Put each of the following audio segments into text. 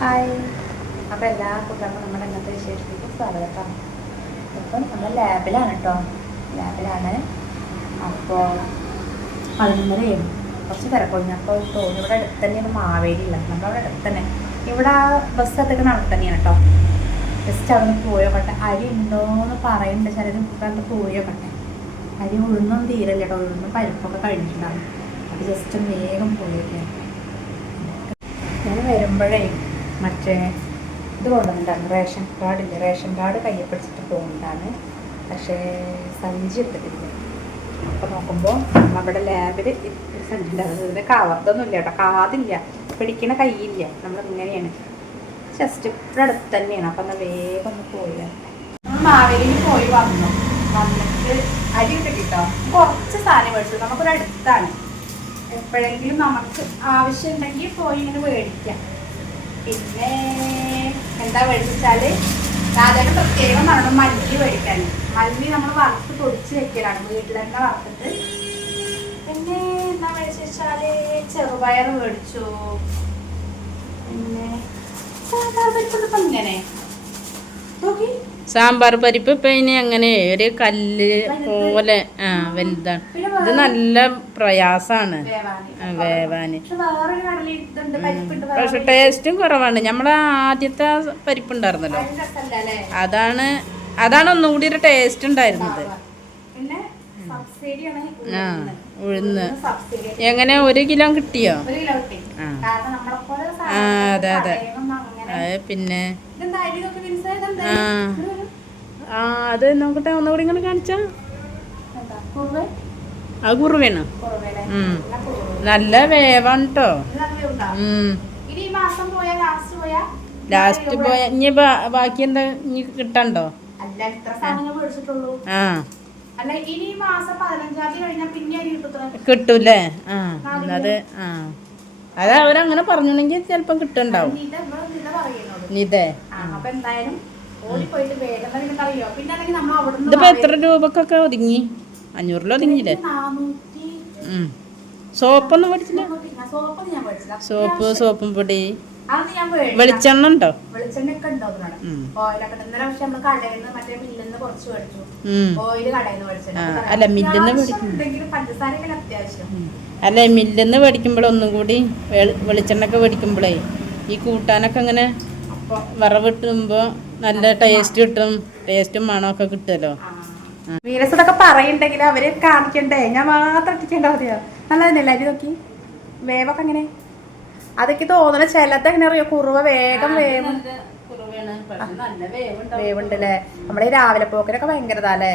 Hi അപ്പോൾ എല്ലാ കുട്ടികൾക്കും നമ്മുടെ ഇന്നത്തെ വിശേഷത്തിലേക്ക് സ്വാഗതം. ഇപ്പം നമ്മൾ ലാബിലാണ് കേട്ടോ ലാബിലാണ്. അപ്പോൾ പതിനൊന്നരയും കുറച്ച് തിരക്കൊഴിഞ്ഞു അപ്പോൾ തോന്നി ഇവിടെ അടുത്ത് തന്നെയാണ് മാവേലിയില്ല. നമ്മളവിടെ അടുത്ത് തന്നെ. ഇവിടെ ആ ബസ് എത്തിക്കുന്ന അവിടെ തന്നെയാണ് കേട്ടോ ജസ്റ്റ് അവിടെ നിന്ന് പോയോക്കട്ടെ. അരി ഉണ്ടോയെന്ന് പറയുന്നുണ്ട് ചിലർ കണ്ട് പോയോക്കട്ടെ. അരി ഉഴുന്നും തീരല്ല കേട്ടോ ഉഴുന്നും പരിപ്പൊക്കെ കഴിഞ്ഞിട്ടുണ്ടാവും. അത് ജസ്റ്റ് വേഗം പോയൊക്കെ ഞാൻ വരുമ്പോഴേ മറ്റേ ഇത് കൊണ്ടുവന്നിട്ടാണ് റേഷൻ കാർഡില്ല റേഷൻ കാർഡ് കയ്യെ പിടിച്ചിട്ട് പോകുന്നതാണ്. പക്ഷേ സഞ്ചി എടുത്തിട്ടില്ല അപ്പോൾ നോക്കുമ്പോൾ നമ്മുടെ ലാബിൽ സഞ്ചി ഉണ്ടാകുന്നത് ഇതിന്റെ ഇല്ല കേട്ടോ. കാതില്ല. പിടിക്കണ കൈയില്ല നമ്മൾ ഇങ്ങനെയാണ്. ജസ്റ്റ് ഇവിടെ അടുത്ത് തന്നെയാണ്. അപ്പം എന്നാൽ വേഗം ഒന്ന് പോയി മാവേലിയിൽ പോയി വന്നു. വന്നിട്ട് അരി കിട്ടിട്ടോ? കുറച്ച് സാധനം മേടിച്ചു. നമുക്കൊരു അടുത്താണ് എപ്പോഴെങ്കിലും നമുക്ക് ആവശ്യം ഉണ്ടെങ്കിൽ പോയി ഇങ്ങനെ മേടിക്കാം. പിന്നെ എന്താ മേടിച്ചാൽ സാധാരണ പ്രത്യേകം പറഞ്ഞു മല്ലി മേടിക്കാൻ മല്ലി നമ്മൾ വറുത്ത് പൊടിച്ച് വെക്കലാണ്. വീട്ടിൽ തന്നെ വറുത്തിട്ട്. പിന്നെ എന്താ മേടിച്ചാൽ ചെറുപയർ മേടിച്ചു പിന്നെ ഇങ്ങനെ. സാമ്പാർ പരിപ്പ് ഇപ്പൊ ഇനി അങ്ങനെ ഒരു കല്ല് പോലെ ആ വലുതാണ്. ഇത് നല്ല പ്രയാസാണ്. വേവാന്. പക്ഷെ ടേസ്റ്റും കുറവാണ്. നമ്മളെ ആദ്യത്തെ പരിപ്പ് ഉണ്ടായിരുന്നല്ലോ അതിന് രസമല്ല അല്ലേ? അതാണ് അതാണ് ഒന്നുകൂടി ഒരു ടേസ്റ്റ് ഉണ്ടായിരുന്നത്. ആ ഉഴുന്ന്. എങ്ങനെ ഒരു കിലോ കിട്ടിയോ? ആ. അതെ, അത്. പിന്നെ ആ. അത് നോക്കട്ടെ ഒന്നുകൂടി ഇങ്ങനെ കാണിച്ചാ. അത് കുറുവേണ്. നല്ല വേവാണ് കേട്ടോ ലാസ്റ്റ് പോയാ ഇനി ബാക്കി എന്താ ഇനി കിട്ടണ്ടോ? ആ. കിട്ടൂല്ലേ? ആ അത് ആ. അത് അവരങ്ങനെ പറഞ്ഞിട്ടുണ്ടെങ്കിൽ ചിലപ്പം കിട്ടുണ്ടാവും നിത ഓടിപ്പോയിട്ട് വേഗം തന്നെ നിനക്ക് അറിയോ പിന്നെ നമ്മൾ ഇതിപ്പോ എത്ര രൂപക്കൊക്കെ ഒതുങ്ങി? അഞ്ഞൂറിൽ ഒതുങ്ങിയില്ലേ? നാനൂറ്റി സോപ്പൊന്നും മേടിച്ചില്ല? സോപ്പ് ഞാൻ മേടിച്ചില്ല. സോപ്പ് സോപ്പും പൊടി. വെളിച്ചെണ്ണ ഉണ്ടോ? വെളിച്ചെണ്ണ ഒക്കെ ഉണ്ടോ അതിനോട്. ഉം. ഓയിലൊക്കെ ഉണ്ട്. ഇന്നലെ പക്ഷെ നമ്മൾ കടയിൽ നിന്ന് മറ്റേ മില്ലിൽ കുറച്ച് മേടിച്ചു. ഓയിൽ കടയിൽ നിന്ന് മേടിച്ചിട്ടുണ്ട്. ആ, അപ്പൊ അല്ല, മില്ലെന്ന് മേടിക്കും. പഞ്ചസാരയൊക്കെ അത്യാവശ്യം. അല്ല മില്ലെന്ന് മേടിക്കുമ്പോൾ ഒന്നും കൂടി വെളിച്ചെണ്ണ ഒക്കെ മേടിക്കുമ്പോഴേ ഈ കൂട്ടാനൊക്കെ ഇങ്ങനെ വറവിട്ടുമ്പോ വറവിട്ടുമ്പോൾ നല്ല ടേസ്റ്റ് കിട്ടും. ടേസ്റ്റും മണമൊക്കെ കിട്ടുമല്ലോ വീരസ് ഇതൊക്കെ പറയുണ്ടെങ്കിൽ അവർ കാണിക്കണ്ടേ? ഞാൻ മാത്രം ഇട്ടിട്ടുണ്ടാ മതിയോ? നല്ലതന്നെയല്ലേ അരി നോക്കി. വേവൊക്കെ അങ്ങനെ അതൊക്കെ തോന്നണ ചിലത് എങ്ങനെ അറിയോ കുറുവ വേഗം വേവും. വേവുണ്ടല്ലേ? നമ്മുടെ ഈ രാവിലെ പോക്കിനൊക്കെ ഭയങ്കരതാ അല്ലേ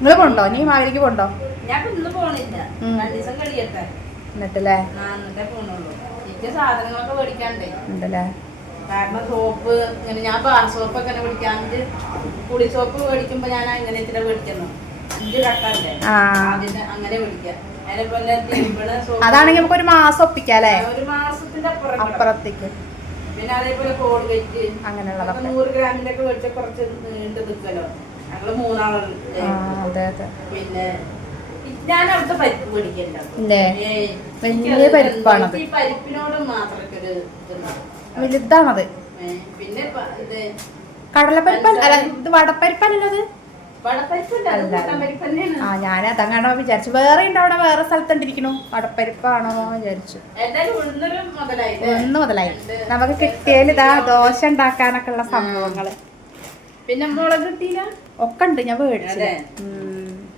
നിങ്ങൾ പോണ്ടോ? നീ മാവേലിക്ക് പോണ്ടോ? ഞാൻ ഇന്ന് പോണില്ല. രണ്ടു ദിവസം കഴിയട്ടെ. എന്നിട്ടല്ലേ? ആ എന്നിട്ടേ പോണുള്ളൂ. എനിക്ക് സാധനങ്ങളൊക്കെ മേടിക്കാണ്ടേ ഉണ്ടല്ലേ? കാരണം സോപ്പ് ഇങ്ങനെ ഞാൻ ബാർ സോപ്പ് മേടിക്കുമ്പോ ഞാൻ അങ്ങനെ ഇത്ര മേടിക്കുന്നു. അഞ്ച് കട്ടല്ലേ? ആ. അതിന് അങ്ങനെ മേടിക്കാം അതേപോലെ തിരുമ്പണ സോപ്പ്. അതാണെങ്കിൽ നമുക്ക് ഒരു മാസം ഒപ്പിക്കാല്ലേ? ഒരു മാസത്തിന്റെ. അപ്പുറത്തേക്ക്. പിന്നെ അതേപോലെ കോൾഗേറ്റ് അങ്ങനെയുള്ളതൊക്കെ. നൂറ് ഗ്രാമിന്റെ ഒക്കെ മേടിച്ച കുറച്ച് നീണ്ടു നിൽക്കലോ ഞങ്ങൾ മൂന്നാളുണ്ട് പിന്നെ ഞാൻ അവിടുത്തെ പരിപ്പ്. വലിയ പരിപ്പാണ് ഈ പരിപ്പിനോട് മാത്രമൊക്കെ ഒരു ഇതുണ്ട്. വലുതാണത് പിന്നെ ഇത് കടലപ്പരിപ്പ് അല്ല ഇത് തന്നെയാണ്. ആ ഞാൻ അതങ്ങാണോ വിചാരിച്ചു. വേറെ ഉണ്ട് അവിടെ? വേറെ സ്ഥലത്തുണ്ടിരിക്കണു. വടപ്പരിപ്പാണോ വിചാരിച്ചു. ഒന്ന് മുതലായി നമുക്ക് കിട്ടിയാൽ ഇതാ ദോശ ഉണ്ടാക്കാനൊക്കെ ഉള്ള സംഭവങ്ങൾ പിന്നെ മുളക് കിട്ടിയില്ല? ഒക്കെ ഉണ്ട് ഞാൻ മേടിച്ചത് അതെ.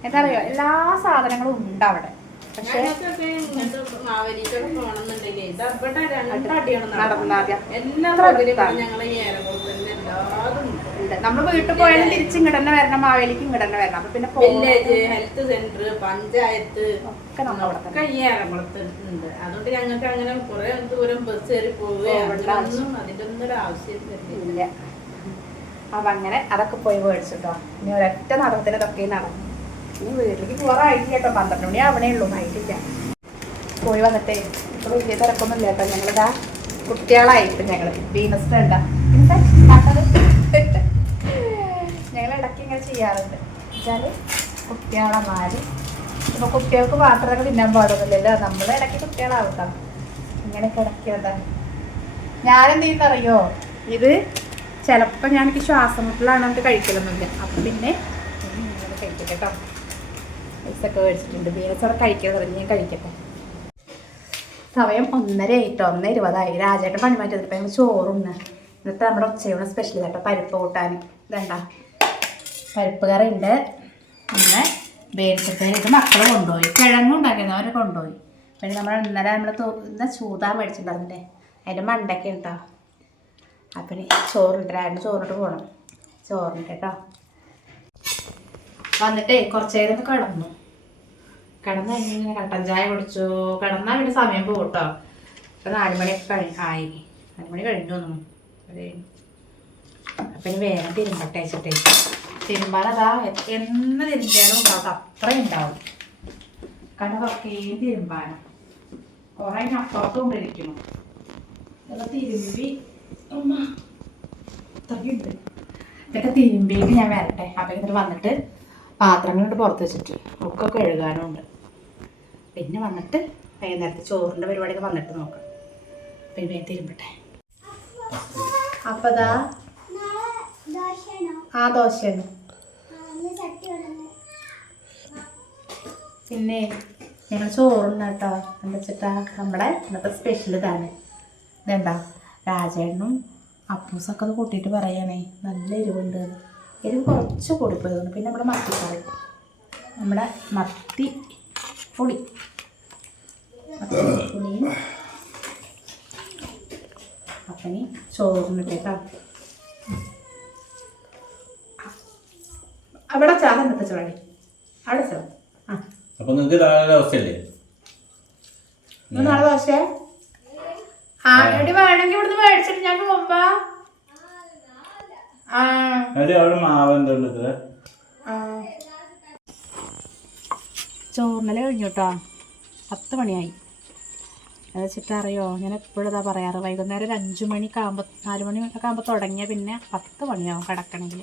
എന്താ പറയുക എല്ലാ സാധനങ്ങളും ഉണ്ട്. അവിടെ പക്ഷേ. നമ്മൾ വീട്ടിൽ പോയാലും തിരിച്ചു ഇങ്ങോട്ട് തന്നെ വരണം മാവേലിക്ക് ഇങ്ങോട്ട് തന്നെ വരണം. അപ്പൊ പിന്നെ വില്ലേജ് ഹെൽത്ത് സെന്റർ പഞ്ചായത്ത് ഒക്കെ നമ്മളവിടെ ഈ ഏറെക്കുളത്ത് അതുകൊണ്ട് ഞങ്ങൾക്ക് അങ്ങനെ കുറെ ദൂരം ബസ് കയറി പോവുകയാണ്. അതിന്റെ ഒന്നും ഒരു ആവശ്യം ഇല്ല. അപ്പൊ അങ്ങനെ അതൊക്കെ പോയി മേടിച്ചിട്ടോ ഇനി ഒരൊറ്റ നടത്തിന് ഇതൊക്കെ നടന്നു. വീട്ടിലേക്ക് പോകാറായിട്ടില്ല കേട്ടോ. പന്ത്രണ്ട് മണി ആവണേ ഉള്ളൂ. ആയിട്ടില്ല. പോയി വന്നിട്ടേ. ഇപ്പൊ വലിയ തിരക്കൊന്നും ഇല്ല കേട്ടോ. ഞങ്ങളിതാ ഞങ്ങൾ വീനസ് വേണ്ട. ഞങ്ങൾ ഇടയ്ക്ക് ഇങ്ങനെ ചെയ്യാറുണ്ട്. വെച്ചാൽ കുട്ടികളെ മാറി ഇപ്പൊ കുട്ടികൾക്ക് പാത്രമൊക്കെ തിന്നാൻ പാടുന്നില്ലല്ലോ. നമ്മൾ ഇടയ്ക്ക് കുട്ടികളാവട്ടോ ഇങ്ങനെ കിടക്കിയതാ ഞാനെന്ത് ചെയ്യുന്നറിയോ ഇത് ചിലപ്പോൾ ഞാൻ എനിക്ക് ശ്വാസം മുട്ടലാണ് എന്നിട്ട് കഴിക്കലൊന്നുമില്ല. അപ്പം പിന്നെ കഴിക്കട്ടെ കേട്ടോ. ഐസൊക്കെ മേടിച്ചിട്ടുണ്ട്. ബീനസ് അവിടെ കഴിക്കാൻ തുടങ്ങി. ഞാൻ കഴിക്കട്ടെ. സമയം ഒന്നര ആയിട്ടോ? ഒന്ന് ഇരുപതായി. രാജേട്ടൻ പണി മാറ്റി ഇപ്പം ഞങ്ങൾ ഇന്നത്തെ നമ്മുടെ ഉച്ചയൂണ് സ്പെഷ്യൽ കേട്ടോ പരിപ്പ് കൂട്ടാൻ ഇതണ്ട പരിപ്പ് കറി ഉണ്ട്. പിന്നെ ബേരിച്ചപ്പേര് ഇത് മക്കൾ കൊണ്ടുപോയി. കിഴങ്ങ് ഉണ്ടാക്കിയിരുന്നു അവർ കൊണ്ടുപോയി. പിന്നെ നമ്മൾ ഇന്നലെ നമ്മൾ ഇന്ന ചൂതാ മേടിച്ചിട്ടുണ്ടായിരുന്നില്ലേ? അതിന്റെ മണ്ടൊക്കെ ഉണ്ടോ? അപ്പം ചോറുണ്ട്. രാവിലെ ചോറിട്ട് പോകണം ചോറുണ്ട് കേട്ടോ. വന്നിട്ടേ കുറച്ചു നേരം ഒന്ന് കിടന്നു. കഴിഞ്ഞാൽ കഴിഞ്ഞ് ഇങ്ങനെ കട്ടൻ ചായ കുടിച്ചു. കിടന്നാൽ പിന്നെ സമയം പോകും കേട്ടോ ഇപ്പം നാലുമണിയൊക്കെ കഴി ആയി. നാലുമണി കഴിഞ്ഞു തോന്നുന്നു. അപ്പൊ ഇനി വേഗം തിരുമ്പട്ടെ വെച്ചിട്ടേ. തിരുമ്പാനതാ എന്ന് തിരുമ്പിയാലും ഉണ്ടാവും. അത്രയും ഉണ്ടാവും. കട കുറക്കേ തിരുമ്പാനം. കുറേ അപ്പുറത്തും കൊണ്ടിരിക്കുന്നു. ഇതൊക്കെ തിരുമ്പി. ഉമ്മ ഇത്രയുണ്ട് ഇതൊക്കെ തിരുമ്പിയിട്ട് ഞാൻ വരട്ടെ. അപ്പം എന്നിട്ട് വന്നിട്ട് പാത്രങ്ങളുണ്ട് പുറത്ത് വെച്ചിട്ട്. ഒക്കെ കഴുകാനും ഉണ്ട് പിന്നെ വന്നിട്ട് വൈകുന്നേരത്തെ ചോറിന്റെ പരിപാടിയൊക്കെ വന്നിട്ട് നോക്കാം. പിന്നെ തിരുമ്പട്ടെ. അപ്പതാ? ആ ദോശയാണ്. പിന്നെ ഞങ്ങൾ ചോറുണ്ട് കേട്ടോ എന്താ വെച്ചിട്ടാ? നമ്മുടെ ഇന്നത്തെ സ്പെഷ്യൽ ഇതാണ്. ഇതെന്താ? രാജേണ്ണും അപ്പൂസൊക്കെ അത് കൂട്ടിയിട്ട് പറയണേ. നല്ല എരിവുണ്ട്. എരിവ് കുറച്ച് കൂടിപ്പോയതുകൊണ്ട് പിന്നെ നമ്മുടെ മത്തിക്കറി. നമ്മുടെ മത്തി പൊടി. മത്തി അപ്പം അപ്പനി ചോറിനിട്ടേക്കാം അവിടെ ചാ എന്നിട്ട് ചോടി അവിടെ. ചോ. ആ. അപ്പൊ നിങ്ങൾക്ക് ഇന്ന് നാളെ ദോശ ആ എടി വേണമെങ്കിൽ ഇവിടുന്ന് മേടിച്ചിട്ട് ഞാൻ ആ അവർ അവിടെ മാവ്. ചോറിനല കഴിഞ്ഞു കേട്ടോ പത്ത് മണിയായി. അത് വെച്ചിട്ടറിയോ ഞാൻ എപ്പോഴും ഇതാ പറയാറ്. വൈകുന്നേരം ഒരു അഞ്ച് മണിക്ക് ആകുമ്പോൾ നാല് മണി ഒക്കെ ആകുമ്പോൾ തുടങ്ങിയ പിന്നെ പത്ത് മണിയാവും കിടക്കണമെങ്കിൽ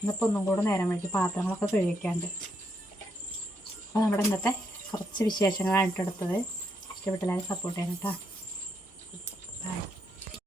ഇന്നിപ്പോൾ ഒന്നും കൂടെ നേരം വഴിക്ക് പാത്രങ്ങളൊക്കെ കഴുകിക്കാണ്ട്. അപ്പോൾ നമ്മുടെ ഇന്നത്തെ കുറച്ച് വിശേഷങ്ങളാണ് എടുത്തത് ഇഷ്ടപ്പെട്ടില്ലാതെ സപ്പോർട്ട് ചെയ്യണം കേട്ടോ ബൈ